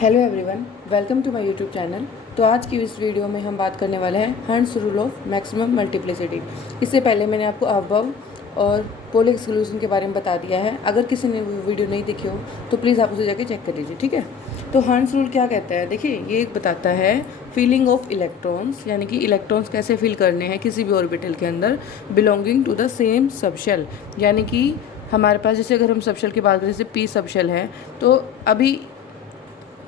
Hello everyone, welcome to my YouTube channel. तो आज की इस वीडियो में हम बात करने वाले हैं hunts rule of maximum multiplicity. इससे पहले मैंने आपको अबव और पोलर एक्सक्लूजन के बारे में बता दिया है। अगर किसी ने वीडियो नहीं देखी हो तो प्लीज़ आप उसे जाके चेक कर लीजिए, ठीक है। तो हंट्स रूल क्या कहता है, देखिए ये बताता है फीलिंग ऑफ इलेक्ट्रॉन्स, यानी कि इलेक्ट्रॉन्स कैसे फील करने हैं किसी भी ऑर्बिटल के अंदर belonging to the same subshell. यानी कि हमारे पास जैसे अगर हम सबशेल की बात करें, जैसे पी सबशेल है, तो अभी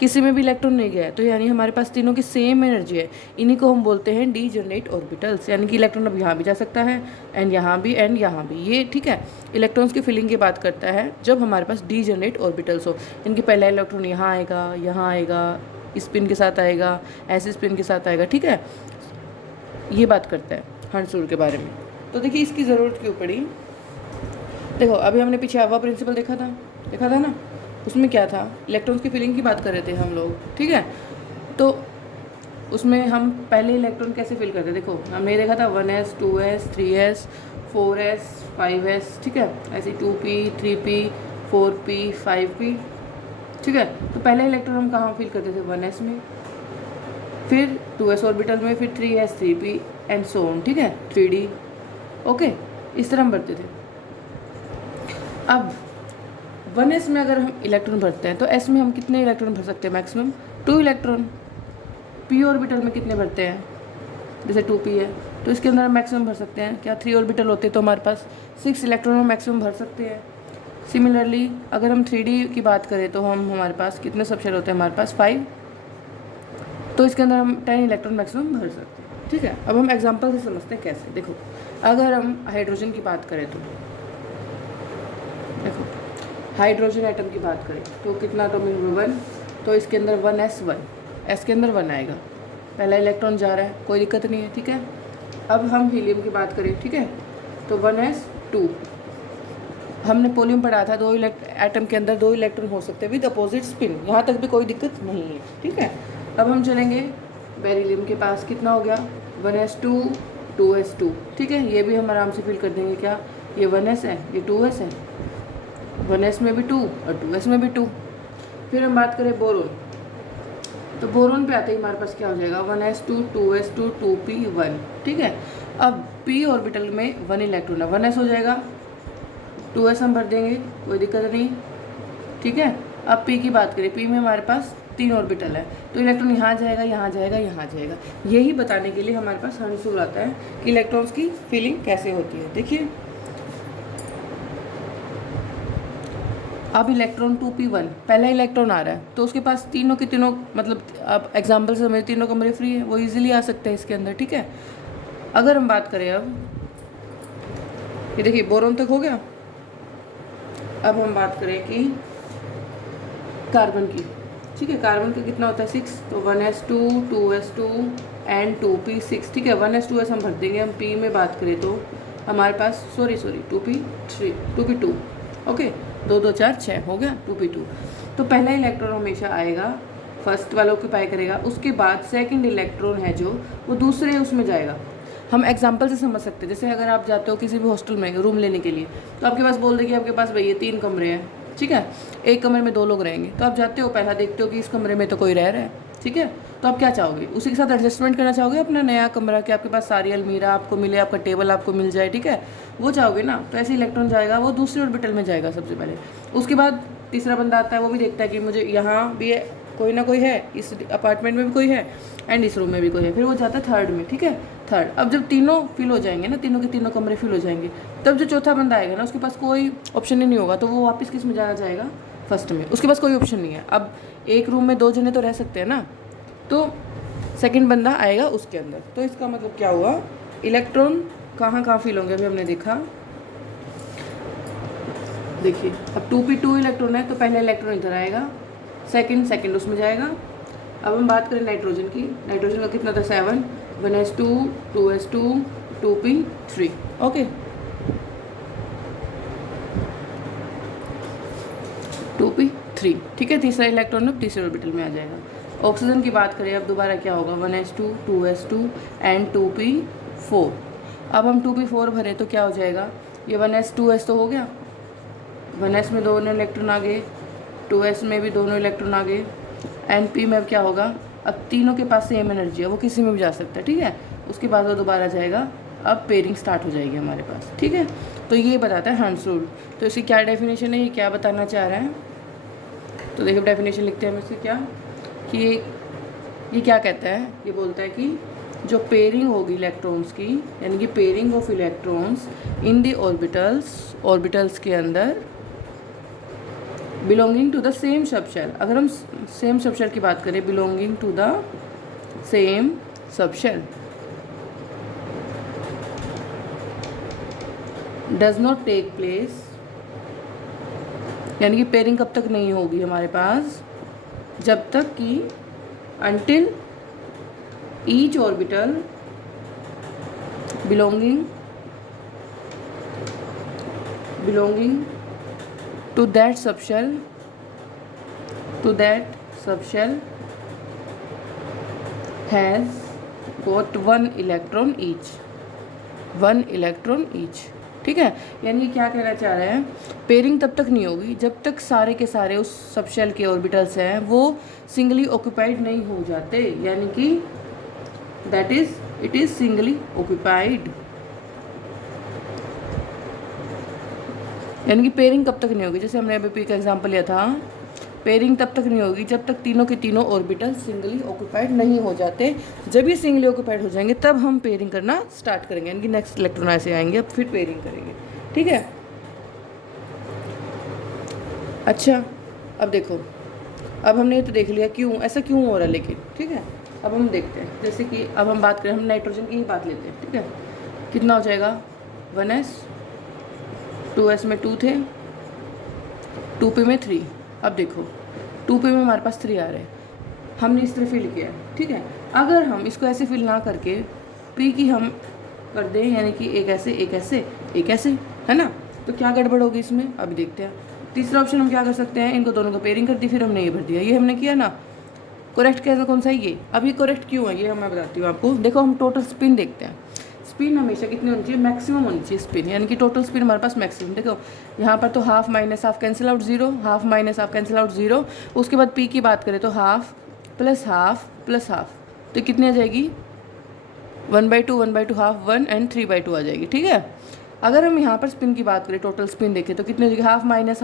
किसी में भी इलेक्ट्रॉन नहीं गया है, तो यानी हमारे पास तीनों की सेम एनर्जी है। इन्हीं को हम बोलते हैं डीजनरेट ऑर्बिटल्स, यानी कि इलेक्ट्रॉन अब यहाँ भी जा सकता है एंड यहाँ भी एंड यहाँ भी, ये ठीक है। इलेक्ट्रॉन्स की फिलिंग की बात करता है जब हमारे पास डीजनरेट ऑर्बिटल्स हो। इनकी पहला इलेक्ट्रॉन यहाँ आएगा, स्पिन के साथ आएगा, ऐसे स्पिन के साथ आएगा, ठीक है। ये बात करता है हंट्स रूल के बारे में। तो देखिए इसकी ज़रूरत क्यों पड़ी। देखो अभी हमने पीछे हवा प्रिंसिपल देखा था ना, उसमें क्या था, इलेक्ट्रॉन्स की फीलिंग की बात कर रहे थे हम लोग, ठीक है। तो उसमें हम पहले इलेक्ट्रॉन कैसे फिल करते, देखो हमने देखा था 1s 2s 3s 4s 5s, ठीक है, ऐसे 2p 3p 4p 5p, ठीक है। तो पहले इलेक्ट्रॉन हम कहाँ फिल करते थे, 1s में, फिर 2s ऑर्बिटल में, फिर 3s 3p and so on, ठीक है, 3d, ओके। इस तरह हम भरते थे। अब 1s में अगर हम इलेक्ट्रॉन भरते हैं तो s में हम कितने इलेक्ट्रॉन भर सकते हैं, मैक्सिमम 2 इलेक्ट्रॉन। p ऑर्बिटल में कितने भरते हैं, जैसे 2p है, तो इसके अंदर हम मैक्सिमम भर सकते हैं क्या, 3 ऑर्बिटल होते तो हमारे पास 6 इलेक्ट्रॉन हम मैक्सिमम भर सकते हैं। सिमिलरली अगर हम 3d की बात करें तो हमारे पास कितने सबशेल होते हैं, हमारे पास 5, तो इसके अंदर हम 10 इलेक्ट्रॉन मैक्सिमम भर सकते हैं, ठीक है। अब हम एग्जाम्पल से समझते हैं कैसे। देखो अगर हम हाइड्रोजन की बात करें तो देखो हाइड्रोजन एटम की बात करें तो कितना एटॉमिक नंबर 1, तो इसके अंदर 1s के अंदर 1 आएगा, पहला इलेक्ट्रॉन जा रहा है, कोई दिक्कत नहीं है, ठीक है। अब हम हीलियम की बात करें, ठीक है, तो 1s2, हमने पोलियम पढ़ा था, एटम के अंदर 2 इलेक्ट्रॉन हो सकते हैं विद अपोजिट स्पिन, यहाँ तक भी कोई दिक्कत नहीं है, ठीक है। अब हम चलेंगे बेरिलियम के पास, कितना हो गया 1s2 2s2, ठीक है, ये भी हम आराम से फिल कर देंगे, क्या ये 1s है, ये 2s है, 1s में भी 2 और 2s में भी 2। फिर हम बात करें बोरोन, तो बोरोन पे आते ही हमारे पास क्या हो जाएगा, 1s2 2s2 2p1, ठीक है। अब p ऑर्बिटल में 1 इलेक्ट्रॉन है, 1s हो जाएगा, 2s हम भर देंगे, कोई दिक्कत नहीं, ठीक है। अब p की बात करें, p में हमारे पास 3 ऑर्बिटल है, तो इलेक्ट्रॉन यहाँ जाएगा, यहाँ जाएगा, यहाँ जाएगा। यही बताने के लिए हमारे पास हंट्स रूल आता है कि इलेक्ट्रॉन्स की फीलिंग कैसे होती है। देखिए अब इलेक्ट्रॉन 2p1, पहला इलेक्ट्रॉन आ रहा है, तो उसके पास तीनों के तीनों, मतलब अब एग्जाम्पल से मेरे तीनों कमरे फ्री है, वो इजीली आ सकते हैं इसके अंदर, ठीक है। अगर हम बात करें अब ये देखिए बोरोन तक हो गया। अब हम बात करें कि कार्बन की, ठीक है, कार्बन का कितना होता है 6, तो 1s2 2s2 एंड 2p6, ठीक है। 1s 2s हम भर देंगे। हम p में बात करें तो हमारे पास 2p2, ओके, 2 2 4 6 हो गया 2p2। तो पहला इलेक्ट्रॉन हमेशा आएगा, फर्स्ट वाला ऑक्यूपाई करेगा, उसके बाद सेकंड इलेक्ट्रॉन है जो वो दूसरे उसमें जाएगा। हम एग्जांपल से समझ सकते हैं, जैसे अगर आप जाते हो किसी भी हॉस्टल में रूम लेने के लिए, तो आपके पास बोल दे कि आपके पास भैया 3 कमरे हैं, ठीक है, एक कमरे में 2 लोग रहेंगे, तो आप जाते हो, पहला देखते हो कि इस कमरे में तो कोई रह रहा है, ठीक है, तो आप क्या चाहोगे, उसी के साथ एडजस्टमेंट करना चाहोगे अपना नया कमरा, कि आपके पास सारी अलमीरा आपको मिले, आपका टेबल आपको मिल जाए, ठीक है, वो चाहोगे ना। तो ऐसे इलेक्ट्रॉन जाएगा, वो दूसरे ऑर्बिटल में जाएगा सबसे पहले, उसके बाद तीसरा बंदा आता है, वो भी देखता है कि मुझे यहाँ भी कोई ना कोई है, इस अपार्टमेंट में भी कोई है एंड इस रूम में भी कोई है, फिर वो जाता है थर्ड में, ठीक है, थर्ड। अब जब तीनों फिल हो जाएंगे ना, तीनों के तीनों कमरे फिल हो जाएंगे, तब जो चौथा बंदा आएगा ना, उसके पास कोई ऑप्शन ही नहीं होगा, तो वो वापस किस में जाना चाहेगा, फर्स्ट में, उसके पास कोई ऑप्शन नहीं है। अब एक रूम में 2 जने तो रह सकते हैं ना, तो सेकंड बंदा आएगा उसके अंदर। तो इसका मतलब क्या हुआ, इलेक्ट्रॉन कहाँ कहाँ फिल होंगे, अभी हमने देखा, देखिए अब 2p2 इलेक्ट्रॉन है, तो पहला इलेक्ट्रॉन इधर आएगा, सेकंड उसमें जाएगा। अब हम बात करें नाइट्रोजन की, नाइट्रोजन का कितना था 7, 1s2 2s2 2p3, okay, 2p3, ठीक है, तीसरा इलेक्ट्रॉन अब तीसरे ऑर्बिटल में आ जाएगा। ऑक्सीजन की बात करें अब दोबारा क्या होगा, 1s2 2s2 एंड 2p4। अब हम 2p4 भरे तो क्या हो जाएगा, ये 1s 2s तो हो गया, 1s में 2 इलेक्ट्रॉन आ गए, 2s में भी दोनों इलेक्ट्रॉन आ गए, एन पी में अब क्या होगा, अब तीनों के पास सेम एनर्जी है, वो किसी में भी जा सकता है, ठीक है। उसके बाद वो दोबारा जाएगा, अब पेयरिंग स्टार्ट हो जाएगी हमारे पास, ठीक है। तो ये बताता है हंट्स रूल। तो इसकी क्या डेफिनेशन है, ये क्या बताना चाह रहा है, तो देखो डेफिनेशन लिखते हैं हम इसकी क्या, कि ये क्या कहता है, ये बोलता है कि जो पेयरिंग होगी इलेक्ट्रॉन्स की, यानी कि pairing of electrons in the orbitals के अंदर belonging to the same subshell. अगर हम सेम सबशेल की बात करें, belonging to the same subshell, does not take place, यानी कि पेयरिंग कब तक नहीं होगी हमारे पास, जब तक कि until each orbital belonging to that subshell has got one electron each, ठीक है। यानी क्या कहना चाह रहे हैं, पेयरिंग तब तक नहीं होगी जब तक सारे के सारे उस सबशेल के ऑर्बिटल्स हैं वो सिंगली ऑक्यूपाइड नहीं हो जाते, यानी कि that is it is singly occupied. यानी कि पेयरिंग कब तक नहीं होगी, जैसे हमने अभी पी का एग्जांपल लिया था, पेयरिंग तब तक नहीं होगी जब तक तीनों के तीनों ऑर्बिटल सिंगली ऑक्यूपाइड नहीं हो जाते। जब ये सिंगली ऑक्यूपाइड हो जाएंगे तब हम पेयरिंग करना स्टार्ट करेंगे, यानी कि नेक्स्ट इलेक्ट्रॉन ऐसे आएंगे, अब फिर पेयरिंग करेंगे, ठीक है। अच्छा, अब देखो, अब हमने ये तो देख लिया क्यों ऐसा क्यों हो रहा है, लेकिन ठीक है। अब हम देखते हैं, जैसे कि अब हम बात करें, हम नाइट्रोजन की ही बात लेते हैं, ठीक है। कितना हो जाएगा, 1s, 2s में 2 थे, 2p में 3। अब देखो 2p में हमारे पास 3 आ रहे हैं, हमने इस तरह फिल किया है, ठीक है। अगर हम इसको ऐसे फिल ना करके p की हम कर दें, यानी कि एक ऐसे एक ऐसे एक ऐसे, है ना, तो क्या गड़बड़ होगी इसमें, अभी देखते हैं। तीसरा ऑप्शन हम क्या कर सकते हैं, इनको दोनों को पेयरिंग कर दी, फिर हमने ये भर दिया, ये हमने किया ना। करेक्ट कैसा कौन सा है ये, अब ये करेक्ट क्यों है ये मैं बताती हूँ आपको। देखो हम टोटल स्पिन देखते हैं, स्पिन हमेशा कितनी होनी चाहिए, मैक्सिमम होनी चाहिए स्पिन, यानी कि टोटल स्पिन हमारे पास मैक्सिमम। देखो यहाँ पर तो half minus half cancel out 0, half minus half cancel out 0। उसके बाद पी की बात करें तो half plus half plus half, तो कितनी आ जाएगी, 1/2 1/2 हाफ 1 एंड 3/2 आ जाएगी, ठीक है। अगर हम यहाँ पर स्पिन की बात करें, टोटल स्पिन देखें तो कितनी हो जाएगी, हाफ माइनस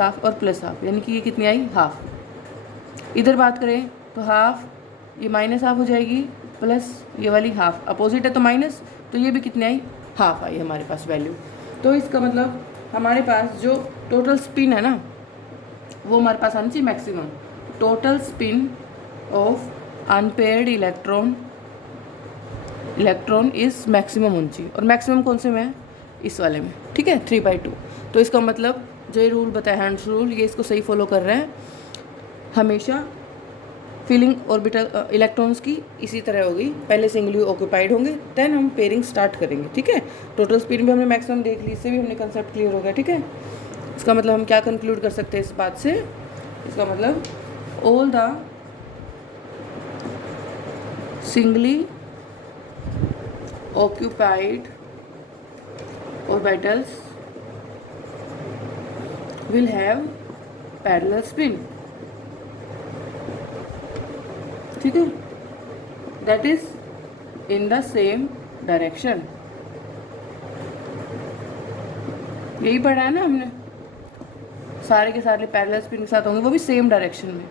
हाफ और प्लस हाफ, यानी कि ये कितनी आई, हाफ। इधर बात करें तो हाफ, ये माइनस हाफ हो जाएगी, प्लस ये वाली हाफ, अपोजिट है तो माइनस, तो ये भी कितनी आई, हाफ आई हमारे पास वैल्यू। तो इसका मतलब हमारे पास जो टोटल स्पिन है ना, वो हमारे पास आनी चाहिए maximum. Total spin off unpaired electron is maximum होनी चाहिए, और मैक्सिमम कौन से में है, इस वाले में, ठीक है, 3/2। तो इसका मतलब जो ये रूल बताया हैंड्स रूल, ये इसको सही फॉलो कर रहे हैं। हमेशा फिलिंग ऑर्बिटल इलेक्ट्रॉन्स की इसी तरह होगी, पहले सिंगली ऑक्यूपाइड होंगे, देन हम पेयरिंग स्टार्ट करेंगे, ठीक है। टोटल स्पिन भी हमने मैक्सिमम देख ली, इससे भी हमने कंसेप्ट क्लियर हो गया, ठीक है। इसका मतलब हम क्या कंक्लूड कर सकते हैं इस बात से, इसका मतलब all the singly occupied orbitals will have parallel spin, ठीक है, that is in the same direction। यही पढ़ा है ना हमने, सारे के सारे पैरेलल स्पिन के साथ होंगे, वो भी सेम डायरेक्शन में,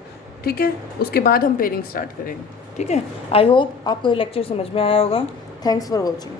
ठीक है। उसके बाद हम पेयरिंग स्टार्ट करेंगे, ठीक है। आई होप आपको ये लेक्चर समझ में आया होगा। Thanks for watching.